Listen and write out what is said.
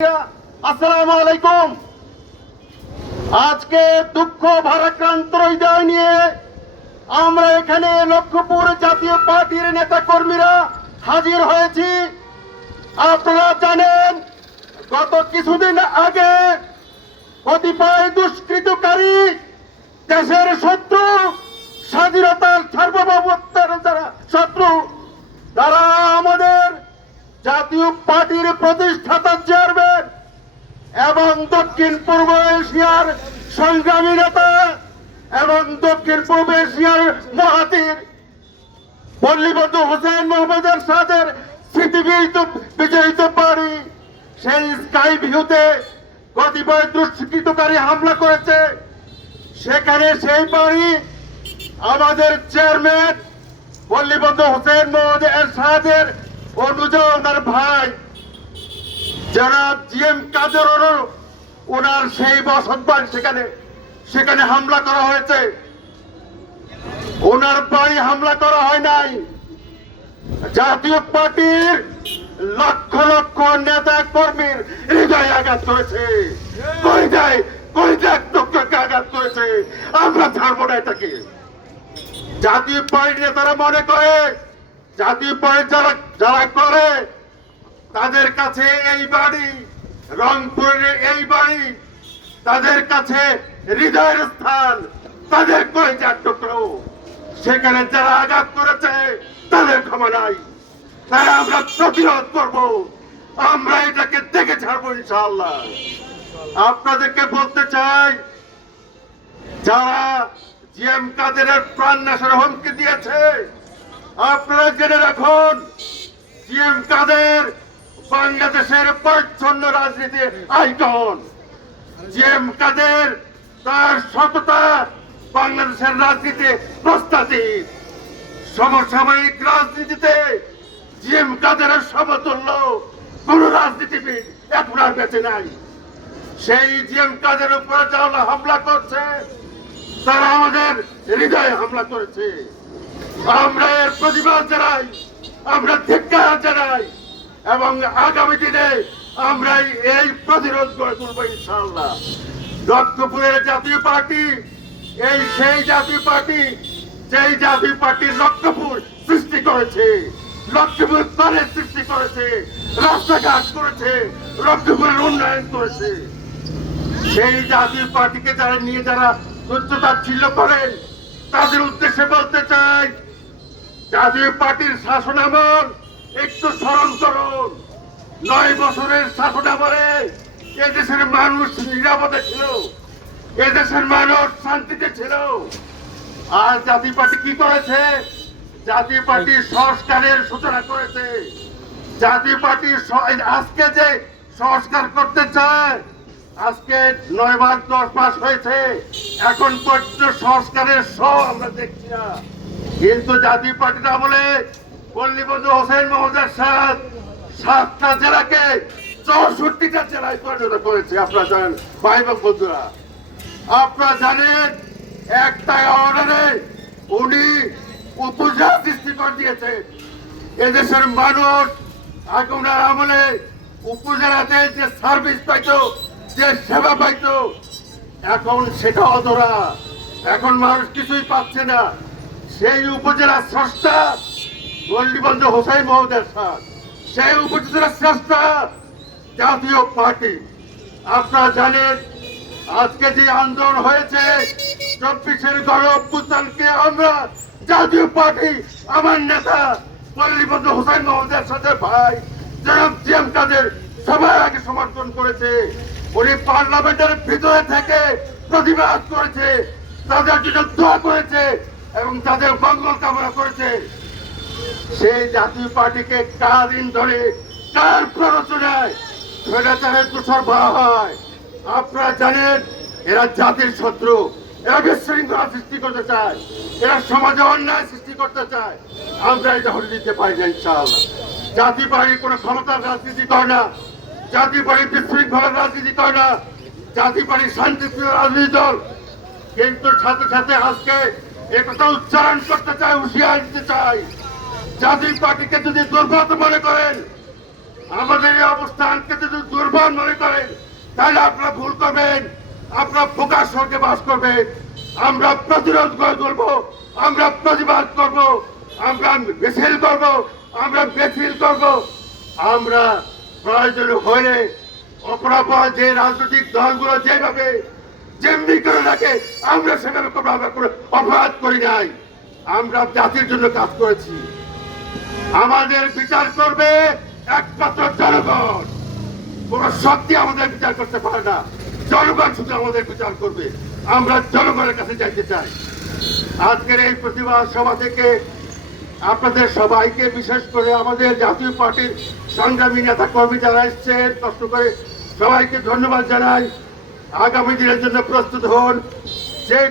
আসসালামু আলাইকুম। আজকে দুঃখ ভারাক্রান্ত হৃদয় নিয়ে আমরা এখানে লক্ষ্যপুর জাতীয় পার্টির নেতা কর্মীরা হাজির হয়েছি। আপনারা জানেন, গত কিছুদিন আগে কতিপয় দুষ্কৃতকারী, দেশের শত্রু, স্বাধীনতার সার্বভৌমত্বের যারা শত্রু, তারা আমাদের জাতীয় পার্টির এবং দক্ষিণ পূর্ব এশিয়ার সংগ্রামী নেতা এবং দক্ষিণ পূর্ব এশিয়ার মহাতির পল্লীবন্ধু হোসেন মোহাম্মদের সাদের স্মৃতি বিজয়িত বাড়ি। সেই স্কাই ভিউতে কতিপয় দুষ্কৃতকারী হামলা করেছে। সেখানে সেই বাড়ি আমাদের চেয়ারম্যান পল্লীবন্ধু হোসেন মোহাম্মদ এরশাদের অনুজ ওনার ভাই। যারা জি জিএম কাদের ওনার সেই বসত বাড়ি সেখানে সেখানে হামলা করা হয়েছে। ওনার বাড়ি হামলা করা হয় নাই। জাতীয় পার্টির লক্ষ লক্ষ নেতা কর্মীর হৃদয় আঘাত যায় আঘাত করেছে। আমরা ছাড়বো না এটাকে। জাতীয় পার্টির নেতারা মনে করে, জাতীয় পার্টি যারা যারা করে, তাদের কাছে এই বাড়ি রংপুরের এই বাড়ি তাদের কাছে হৃদয়ের স্থান, তাদের কলেজার টুকরো। সেখানে যারা আঘাত করেছে, তাদের ক্ষমা নাই। তাই আমরা প্রতিরোধ করব। আমরা এটাকে দেখে ছাড়বো ইনশাআল্লাহ। আপনাদেরকে বলতে চাই, যারা জিএম কাদেরের প্রাণ নাশের হুমকি দিয়েছে, আপনারা জেনে রাখুন, জিএম কাদের বাংলাদেশের পরিচ্ছন্ন রাজনীতির আইকন। জিএম কাদের তার সততা বাংলাদেশের রাজনীতি প্রস্তাবিত। সমসাময়িক রাজনীতিতে জিএম কাদেরের সমতুল্য। কোন রাজনীতিবিদ এখন আর বেঁচে নাই। সেই জিএম কাদের উপরে যারা হামলা করছে, তারা আমাদের হৃদয়ে হামলা করেছে। আমরা এর প্রতিবাদ জানাই, আমরা ধিক্কার জানাই। এবং আগামী দিনে আমরা এই প্রতিরোধ গড়ে তুলবো ইনশাআল্লাহ। লক্ষ্যপুরের জাতীয় পার্টি, এই সেই জাতীয় পার্টি, যেই জাতীয় পার্টির লক্ষ্যপুর সৃষ্টি করেছে লক্ষ্যপুর তারের সৃষ্টি করেছে, রাস্তাঘাট করেছে উন্নয়ন করেছে। সেই জাতীয় পার্টিকে যারা নিয়ে যারা তুচ্ছতাচ্ছিল্য করেন, তাদের উদ্দেশ্যে বলতে চাই, জাতীয় পার্টির শাসনামল একটু স্মরণ করুন। নয় বছরের শাসনামলে এদেশের মানুষ নিরাপদে ছিল। এদেশের মানুষ শান্তিতে ছিল। আর জাতীয় পার্টি কি করেছে? জাতীয় পার্টি সংস্কারের সূচনা করেছে। জাতীয় পার্টি আজকে যে সংস্কার করতে চায়, আজকে নয় মাস, দশ মাস হয়েছে। এখন পর্যন্ত সংস্কারের স আমরা দেখছি না। কিন্তু জাতীয় পার্টির আমলে পল্লীবন্ধু হোসেন মোহাম্মদের সাথ, সাতটা জেলাকে চৌষট্টিটা জেলায় পরিণত করেছে। আপনারা জানেন, ভাই বন্ধুরা। আপনারা জানেন, একটা অর্ডারে উনি উপজেলা সৃষ্টি করে দিয়েছে। এদেশের মানুষ আগে ওনার আমলে উপজেলাতে যে সার্ভিস পাইতো, যে সেবা পাইতো, এখন সেটা অধরা। এখন মানুষ কিছুই পাচ্ছে না। সেই উপজেলা স্রষ্টা গল্লিবন্ধ হোসাই মহোদয় স্যার সেই উপজেলা স্রষ্টা জাতীয় পার্টি, আপনারা জানেন, আজকে যে আন্দোলন হয়েছে, চব্বিশের গণ অভ্যুত্থানকে আমরা জাতীয় পার্টি, আমার নেতা পল্লীবন্ধ হোসেন মোহাম্মদের সাথে ভাই, জনাব জিএম কাদের, সবাই আগে সমর্থন করেছে। উনি পার্লামেন্টের ভিতরে থেকে প্রতিবাদ করেছে, তাদের জন্য দোয়া করেছে এবং তাদের মঙ্গল কামনা করেছে। সেই জাতীয় পার্টিকে কাদিন ধরে কার প্ররোচনায় স্বৈরাচারের দোষর বলা হয়? আপনারা জানেন, এরা জাতির শত্রু। এরা বিশৃঙ্খলা সৃষ্টি করতে চায়। এরা সমাজে অন্যায় সৃষ্টি করতে চায়। আমরা এটা হলে দিতে পারি না, ইনশাআল্লাহ। জাতি পার্টি কোনো ক্ষমতার রাজনীতি করে না। জাতি পার্টি বিশৃঙ্খলার রাজনীতি করে না। জাতি পার্টি শান্তিপ্রিয় রাজনীতি দল। কিন্তু সাথে সাথে আজকে একথা উচ্চারণ করতে চাই হুঁশিয়ার দিতে চাই জাতীয় পার্টিকে যদি দুর্বল মনে করেন, আমাদের এই অবস্থানকে যদি দুর্বল মনে করেন, তাহলে আপনারা ভুল করবেন, আপনারা প্রকাশ স্বর্গে বাস করবেন। আমরা প্রতিরোধ করে তুলবো, আমরা প্রতিবাদ করব, আমরা মিছিল করব, আমরা মিছিল করব। আমরা প্রয়োজন হলে অপরাপর যে রাজনৈতিক দলগুলো যেভাবে যেমনি করে রাখে আমরা সেভাবে কোনো অপরাধ করি নাই। আমরা জাতির জন্য কাজ করেছি। আমাদের বিচার করবে একমাত্র জনগণ। কোন শক্তি আমাদের বিচার করতে পারে না। জনগণ শুধু আমাদের বিচার করবে। আমরা জনগণের কাছে যাইতে চাই। আজকের এই প্রতিবাদ সভা থেকে আপনাদের সবাইকে, বিশেষ করে আমাদের জাতীয় পার্টির সংগ্রামী নেতা কর্মী যারা এসছেন, কষ্ট করে সবাইকে ধন্যবাদ জানাই। আগামী দিনের জন্য প্রস্তুত হন। যে